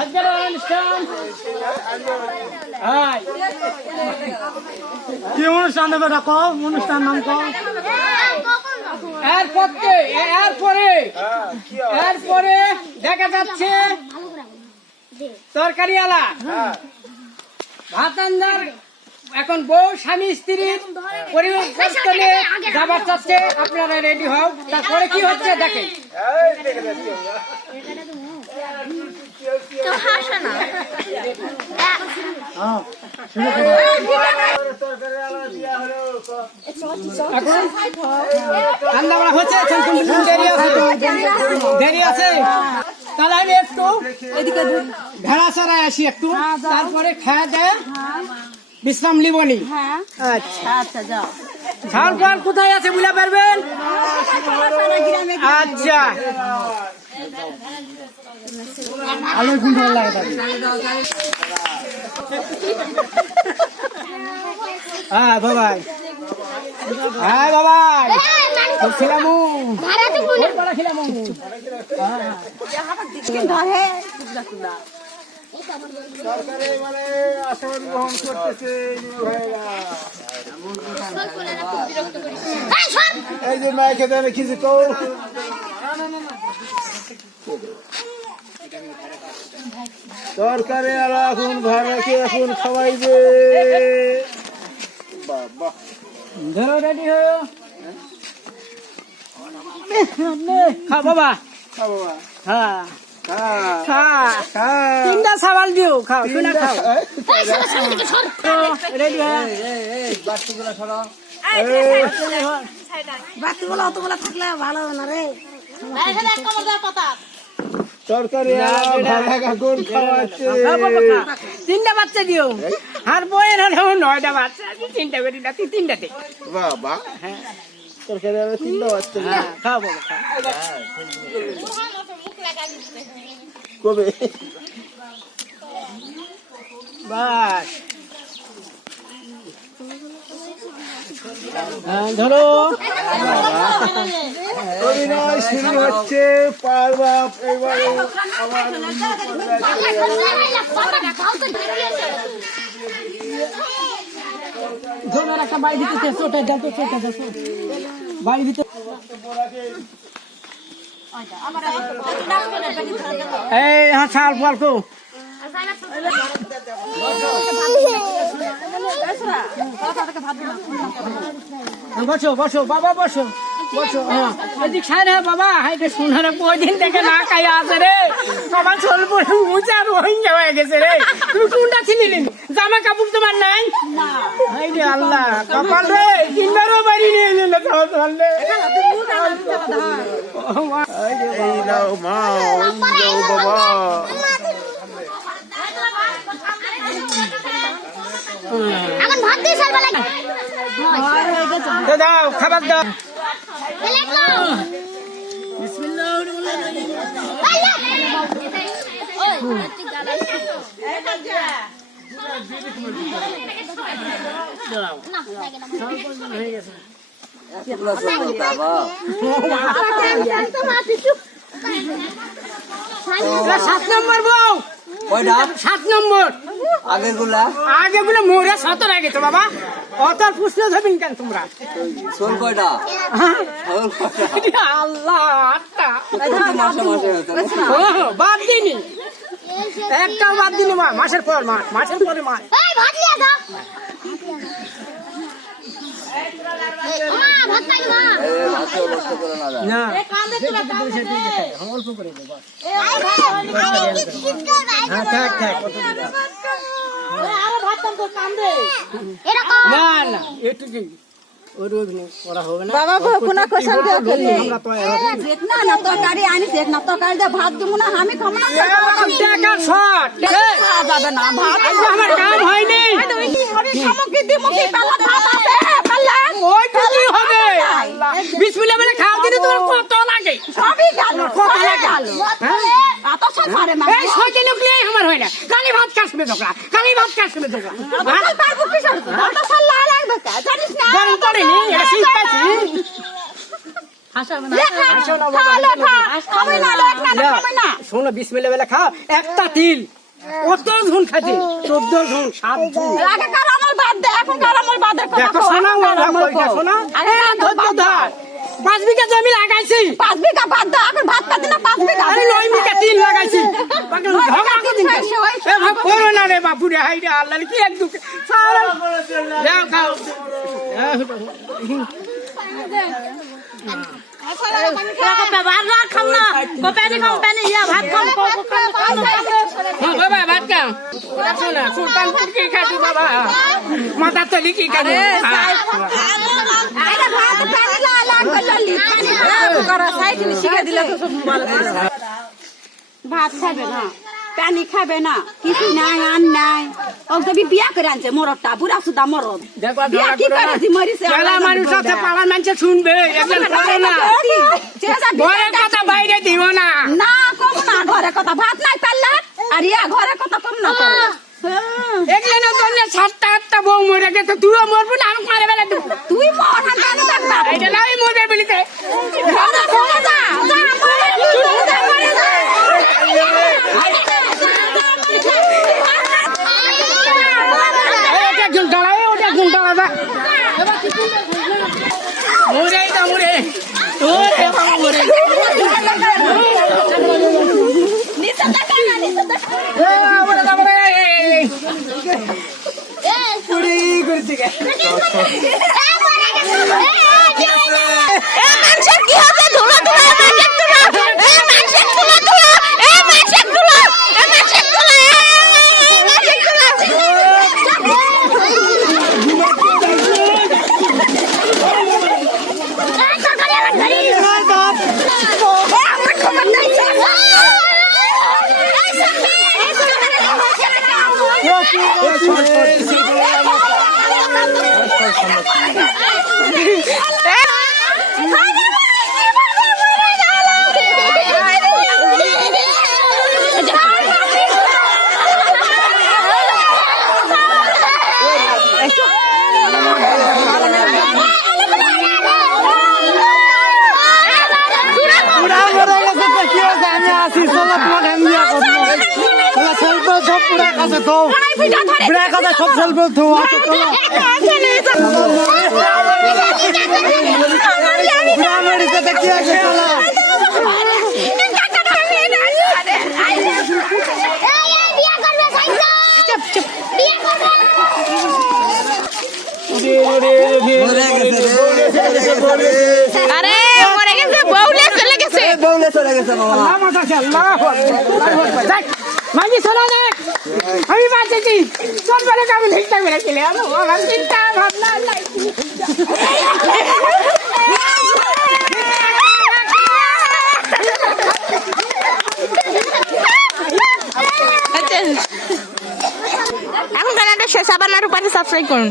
আজকের অনুষ্ঠান কি অনুষ্ঠান দেবে ডাকো অনুষ্ঠান নাম কো এরপরে দেখা যাচ্ছে তরকারি আলা ভাতান্দার এখন বউ স্বামী স্ত্রীর পরিবর্তনে যাবার চাচ্ছে আপনারা রেডি হও তারপরে কি হচ্ছে দেখেন রান্না বাড়া হচ্ছে দেরি আছে তাহলে আমি একটু ভেড়া চড়ায় আসি একটু তারপরে খাওয়া দেয় বিশ্রাম নিবনি আচ্ছা যাও খাওয়ার পর কোথায় আছে বুঝতে পারবেন আচ্ছা আলো খুব ভালো লাগে হ্যাঁ বাবাই হ্যাঁ বাবাই খেলামু খেলামু সরকারে মানে আসন গ্রহণ করতেছে এই যে মাইকে দেবে কিছু তো সরকারে আর এখন ভাড়াকে এখন খাওয়াইবে ধরো রেডি হয়ে খা বাবা হ্যাঁ তিনটা সাবাল দিও খাও শুনে খাও রেডি বাতিগুলো অতগুলো থাকলে ভালো না রে তরকারি তিনটা বাচ্চা দিও আর বইয়ের হলেও 9টা বাচ্চা তিনটা বেরি না তিনটাতে বাবা হ্যাঁ তরকারি তিনটা বাচ্চা খাও বাবা কবে বাস ধরো অভিনয় শুরু হচ্ছে পারবাপ এবারে আমার ধরো একটা বাড়ি ভিতরে ছোট যাতো বাড়ি ভিতরে এই হ্যাঁ ছাল ফলকো বসো বসো বাবা বসো বসো হ্যাঁ এদিক সাইড হ্যাঁ বাবা হাইটে শুনারে কদিন থেকে না খাই আছে রে সবার চল পরে উচার হয়ে গেছে রে তুমি কোনটা ছিনিলি জামা কাপড় তোমার নাই হাই রে আল্লাহ কপাল রে তিনবারও বাড়ি নিয়ে নিল চলে এই নাও মা ওই বাবা এখন ভাত দিয়ে সালবা লাগে দাও খাবার দাও বিসমিল্লাহির রহমানির রহিম 7 নম্বর বউ কয়টা 7 নম্বর আগেগুলো মোরে 17 আগে তো বাবা অত পুষলে যাবেন কেন তোমরা সোল কয়টা আল্লাহ 8টা বাদ দিনি একটাও বাদ দিনি মা মাসের পর মাসের পরে মা এই ভাত নিয়ে যাও মা ভাত খাই মা না এই কান্দে তোরা কান্দে অল্প করে দেব এই ভাই হ্যাঁ থাক থাক আরে ভাত তো কান্দে এরকম না না একটু কি ওর অভিনয় করা হবে না বাবা কোনা কোশাল দিয়ে খেলি আমরা তো যেতনা না তরকারি আনি যেতনা তরকারি দিয়ে ভাত দিব না আমি খাবো না টাকা শট খাওয়া যাবে না ভাত আমার কাম হয়নি তুমি কি হবে সামগ্রী দিব কি পালা ভাত আছে পালা ওই কি হবে বিসমিল্লাহ বলে খাও দিলে তোমার কত লাগে সবই গেল কত লাগে এত সব পারে মা এই সইতে লুকলে আমার হয় না কালি ভাত কাশবে দোকলা কালি ভাত কাশবে দোকলা ভাত পারবো কি সব ভাত সাল লাগবে জানিস না গরম করে নি এটা শিখাইছি হাসো না বাবা, খা, হাসো না। খাবি না, লেখ না, না, খাবি না। শোনো বিসমিল্লাহ বলে খাও একটা তিল কত ঝুন খাচ্ছি 14 ঝুন 7 ঝুন আগে কারামল বাদ দে, এখন কারামল বাদের কথা দেখো কও, শোনা এখন কারামল কও। শোনা আগে ধৈর্য ধর 5 বিঘা জমি লাগাইছি 5 বিঘা বাদ দে, এখন ভাত পাতি না 5 বিঘা। আরে 9 বিঘা তিল লাগাইছি বিঘা তিল খাইছে, ওই এ ভাব করো না রে বাপু রে হাই রে আল্লাহ কি এক দুঃখ সারা যাও খাও হ্যাঁ বাবা ভাত খাও দেখো না সুলতানপুর কি খাচ্ছি বাবা মাথা তলি কি খাচ্ছি আরে ভাত পানি লা লাগবে ললি। করা সাইকেল শিখে দিলে তো সব ভালো করে। ভাত খাবে না, পানি খাবে না, কিছু নাই, আন নাই। ও তুমি বিয়া করে আনছে মরদটা, বুড়া সুদা মরদ। দেখো বিয়া কি করেছি মরিছে? মেলা মানুষ আছে পাড়ার মানুষ শুনবে একজন করে না ঘরের কথা বাইরে দিও না না কম না, ঘরে কথা ভাত নাই পারলে আর ইয়া ঘরে কথা কম না করে। এগুলো জন্য 7টা 8টা বউ মরে গেছে তুইও মরবি না আমি মারে বেলা দেবো তুই মর হান কেন থাকবা? এটা নাই মরবে বলিতে ঘরে ঘরে যা, যা মরে যা, মরে যা। ওটা একজন দাঁড়ায় ওটা একজন দাঁড়াবে মরে না মরে ওরে বাবা মরে নিচে তাকা না, নিচে তাকা। মরে তারপরে পুরি করছে গে মানুষের কি হবে ধুলো ধুলো মানুষের ধুলো মানুষের ধুলো ধুলো মানুষের ধুলো মানুষের ধুলো আরে মরে গেছে বউলে চলে গেছে মাঝি শোনা দেখ আমি বাঁচেছি তোর বেলা আমি ঠিকঠাক বেড়েছিলে আমার চিন্তা ভাবনা নাই এখন গানটা শেষ আবার আর উপরে সাবস্ক্রাইব করুন।